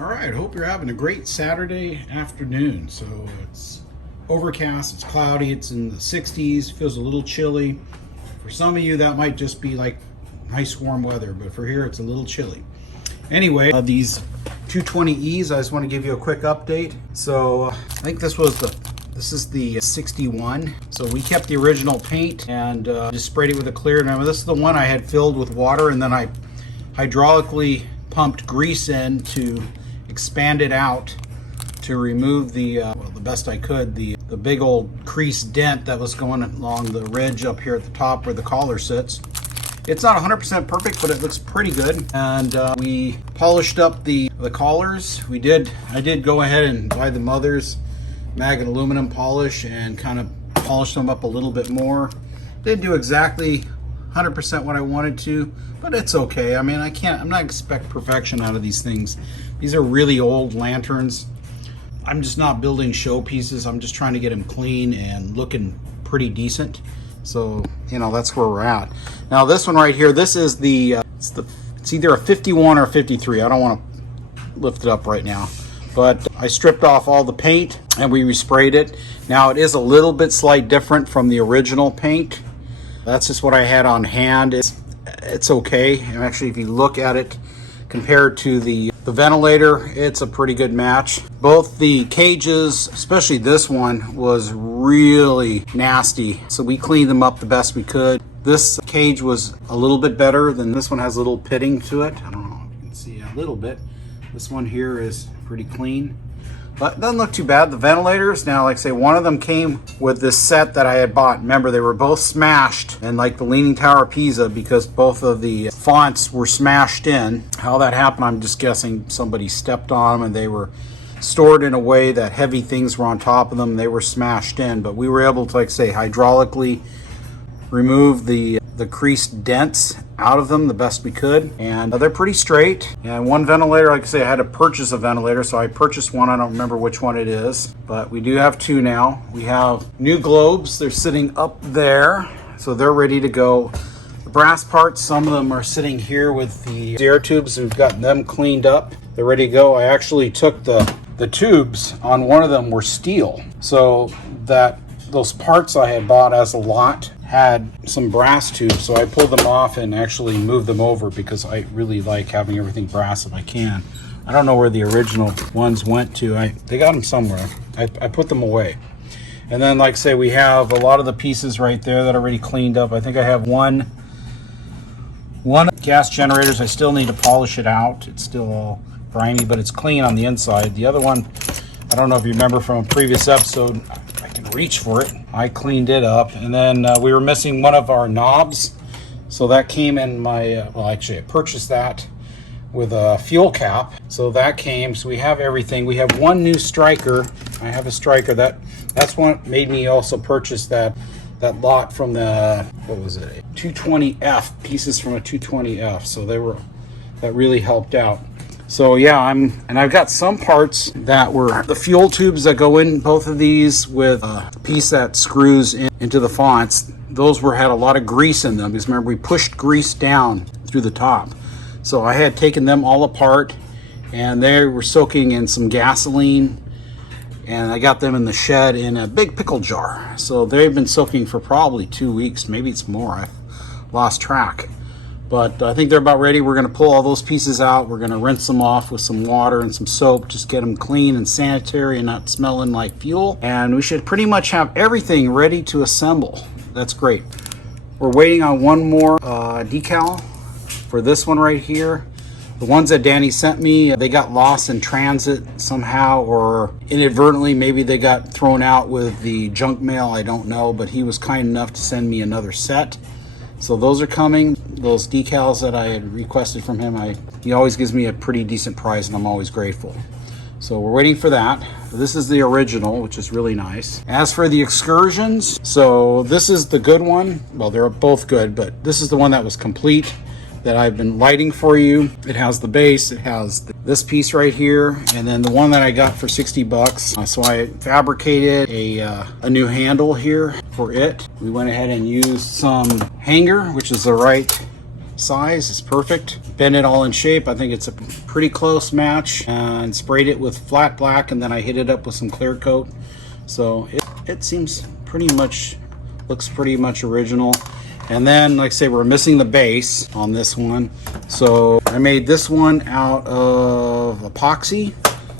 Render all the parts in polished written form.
All right, hope you're having a great Saturday afternoon. So it's overcast, it's cloudy, it's in the 60s, feels a little chilly. For some of you, that might just be like nice warm weather, but for here, it's a little chilly. Anyway, these 220Es, I just want to give you a quick update. So I think this is the 61. So we kept the original paint and just sprayed it with a clear. Now this is the one I had filled with water, and then I hydraulically pumped grease in to expand it out to remove the well, the best I could, the big old crease dent that was going along the ridge up here at the top where the collar sits. It's not 100% perfect, but it looks pretty good. And we polished up the collars. I did go ahead and buy the Mother's mag and aluminum polish and kind of polish them up a little bit more. Didn't do exactly 100% what I wanted to, but it's okay. I mean, I'm not expect perfection out of these things. These are really old lanterns. I'm just not building show pieces. I'm just trying to get them clean and looking pretty decent. So, you know, that's where we're at. Now this one right here, this is it's either a 51 or a 53. I don't want to lift it up right now. But I stripped off all the paint and we resprayed it. Now it is a little bit slight different from the original paint. That's just what I had on hand. It's okay. And actually, if you look at it compared to the ventilator, it's a pretty good match. Both the cages, especially this one, was really nasty. So we cleaned them up the best we could. This cage was a little bit better than this one. Has a little pitting to it. I don't know if you can see a little bit. This one here is pretty clean, but it doesn't look too bad. The ventilators, now, like I say, one of them came with this set that I had bought. Remember, they were both smashed, and like the Leaning Tower of Pisa, because both of the fonts were smashed in. How that happened, I'm just guessing somebody stepped on them and they were stored in a way that heavy things were on top of them. They were smashed in, but we were able to, like I say, hydraulically remove the creased dents out of them the best we could, and they're pretty straight. And one ventilator, like I say, I had to purchase a ventilator, so I purchased one. I don't remember which one it is, but we do have two now. We have new globes. They're sitting up there, so they're ready to go. The brass parts, some of them are sitting here with the air tubes. We've gotten them cleaned up. They're ready to go. I actually took the tubes on one of them were steel, so that those parts I had bought as a lot had some brass tubes, so I pulled them off and actually moved them over because I really like having everything brass if I can. I don't know where the original ones went to. They got them somewhere. I put them away. And then, like I say, we have a lot of the pieces right there that are already cleaned up. I think I have one gas generators. I still need to polish it out. It's still all grimy, but it's clean on the inside. The other one, I don't know if you remember from a previous episode, I can reach for it. I cleaned it up, and then we were missing one of our knobs, so that came in my well, actually I purchased that with a fuel cap, so that came. So we have everything. We have one new striker. I have a striker. That's what made me also purchase that lot from the, what was it, 220F, pieces from a 220F. So that really helped out. So yeah, I've got some parts that were the fuel tubes that go in both of these with a piece that screws into the fonts. Those had a lot of grease in them, because remember, we pushed grease down through the top. So I had taken them all apart, and they were soaking in some gasoline, and I got them in the shed in a big pickle jar. So they've been soaking for probably 2 weeks, maybe it's more. I've lost track. But I think they're about ready. We're going to pull all those pieces out. We're going to rinse them off with some water and some soap. Just get them clean and sanitary and not smelling like fuel. And we should pretty much have everything ready to assemble. That's great. We're waiting on one more decal for this one right here. The ones that Danny sent me, they got lost in transit somehow, or inadvertently. Maybe they got thrown out with the junk mail. I don't know. But he was kind enough to send me another set. So those are coming. Those decals that I had requested from him, he always gives me a pretty decent price, and I'm always grateful. So we're waiting for that. This is the original, which is really nice. As for the Xcursions, so this is the good one. Well, they're both good, but this is the one that was complete, that I've been lighting for you. It has the base, it has this piece right here, and then the one that I got for 60 bucks. So I fabricated a new handle here for it. We went ahead and used some hanger, which is the right size is perfect. Bent it all in shape. I think it's a pretty close match, and sprayed it with flat black, and then I hit it up with some clear coat. So it seems pretty much, looks pretty much original. And then, like I say, we're missing the base on this one. So I made this one out of epoxy.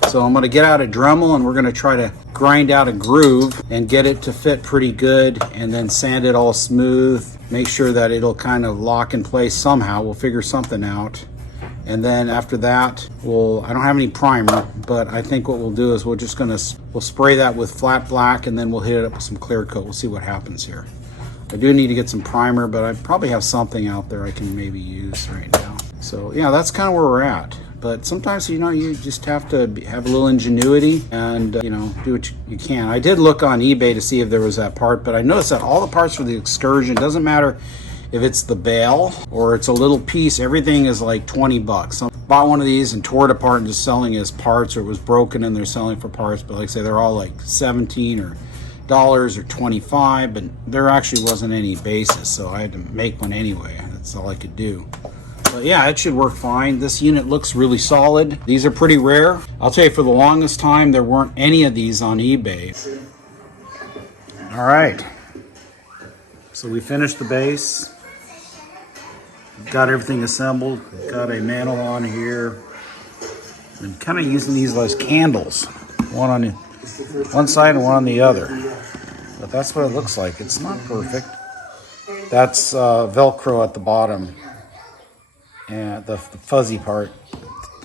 So I'm gonna get out a Dremel and we're gonna try to grind out a groove and get it to fit pretty good, and then sand it all smooth. Make sure that it'll kind of lock in place somehow. We'll figure something out. And then after that, I don't have any primer, but I think what we'll do is we'll spray that with flat black, and then we'll hit it up with some clear coat. We'll see what happens here. I do need to get some primer, but I probably have something out there I can maybe use right now. So yeah, that's kind of where we're at. But sometimes, you know, you just have to have a little ingenuity and, you know, do what you can. I did look on eBay to see if there was that part, but I noticed that all the parts for the Xcursion, doesn't matter if it's the bale or it's a little piece, everything is like 20 bucks. I bought one of these and tore it apart and just selling it as parts, or it was broken and they're selling for parts. But like I say, they're all like $17 or $25, but there actually wasn't any basis, so I had to make one anyway. That's all I could do. But yeah, it should work fine. This unit looks really solid. These are pretty rare. I'll tell you, for the longest time, there weren't any of these on eBay. All right, so we finished the base. Got everything assembled. Got a mantle on here. I'm kind of using these as candles. One on one side and one on the other. But that's what it looks like. It's not perfect. That's Velcro at the bottom. And the fuzzy part.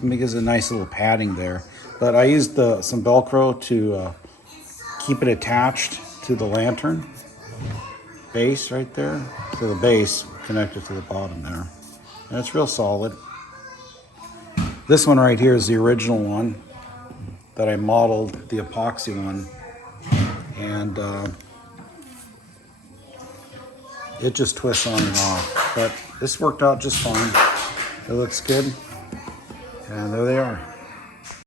It gives a nice little padding there. But I used some Velcro to keep it attached to the lantern base right there. So the base connected to the bottom there. And it's real solid. This one right here is the original one that I modeled, the epoxy one. And it just twists on and off. But this worked out just fine. It looks good. And there they are.